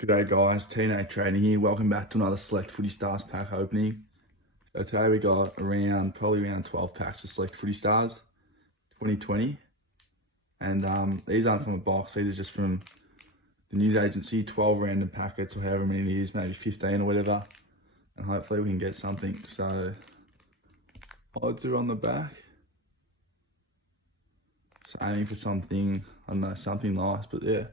G'day guys, Teenage Trading here. Welcome back to another Select Footy Stars pack opening. So today we got probably around 12 packs of Select Footy Stars 2020. And these aren't from a box, these are just from the news agency, 12 random packets or however many it is, maybe 15 or whatever. And hopefully we can get something. So odds are on the back. So aiming for something, I don't know, something nice, but yeah,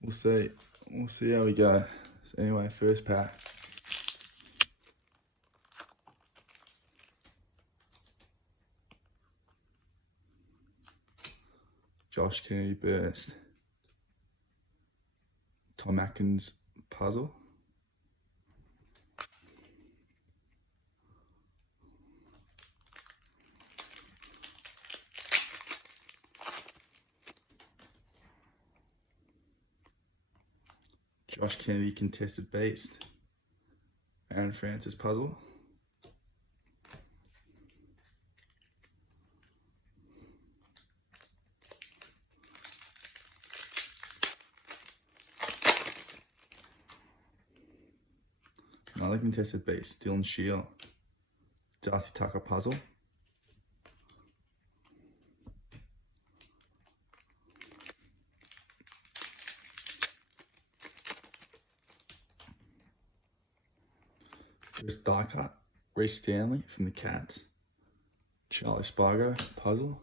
we'll see. We'll see how we go. So anyway, first pack. Josh Kennedy burst. Tom Atkins puzzle. Josh Kennedy contested beast. Aaron Francis puzzle. Another contested beast. Dylan Shield. Darcy Tucker puzzle. First die cut. Reece Stanley from the Cats. Charlie Spargo puzzle.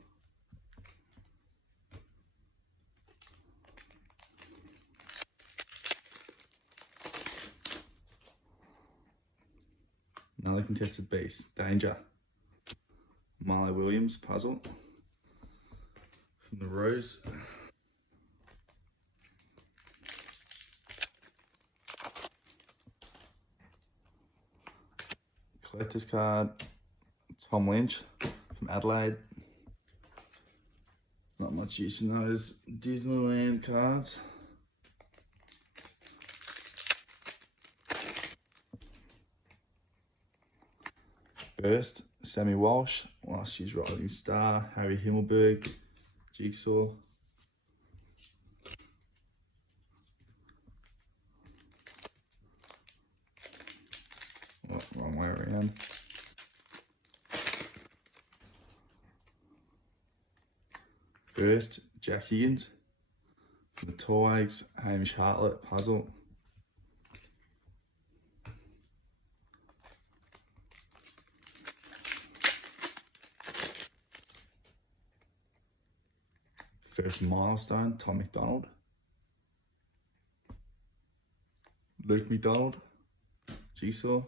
Another contested beast. Danger. Marley Williams puzzle. From the Rose. Collector's card. Tom Lynch from Adelaide. Not much use in those Disneyland cards. First, Sammy Walsh, last year's Rising Star. Harry Himmelberg, Jigsaw. Oh, wrong way around. First, Jack Higgins. From the Tigers, Hamish Hartlett puzzle. First milestone, Tom McDonald. Luke McDonald, Jigsaw.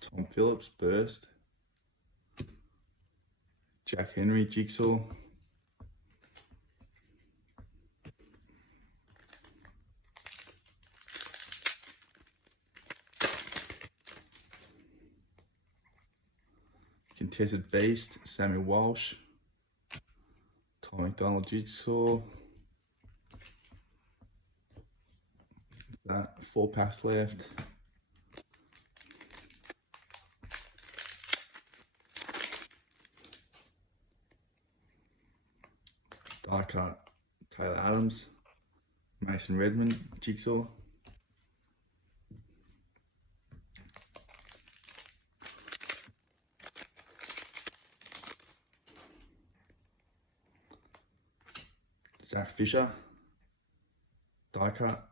Tom Phillips, burst. Jack Henry, Jigsaw. Contested beast, Sammy Walsh. Tom McDonald, Jigsaw. That 4 packs left. Die cut, Taylor Adams, Mason Redmond, Jigsaw. Zach Fisher, die cut,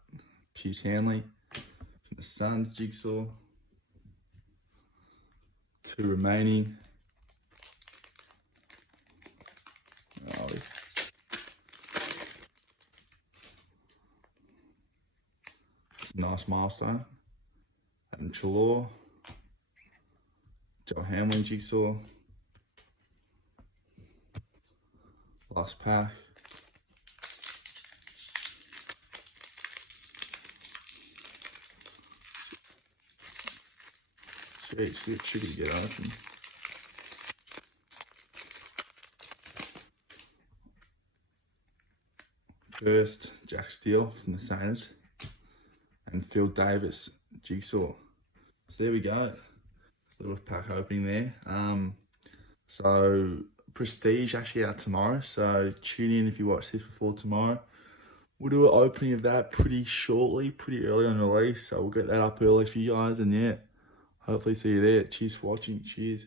Hughes Hanley from the Suns, Jigsaw. 2 remaining. Oh, nice milestone. Adam Chalor, Joe Hamlin, Jigsaw. Last pack. Jeez, it's tricky to get open. First, Jack Steele from the Saints. and Phil Davis jigsaw. So there we go. Little pack opening there. So Prestige actually out tomorrow. So tune in if you watch this before tomorrow. We'll do an opening of that pretty shortly, pretty early on release. So we'll get that up early for you guys. And yeah, hopefully see you there. Cheers for watching. Cheers.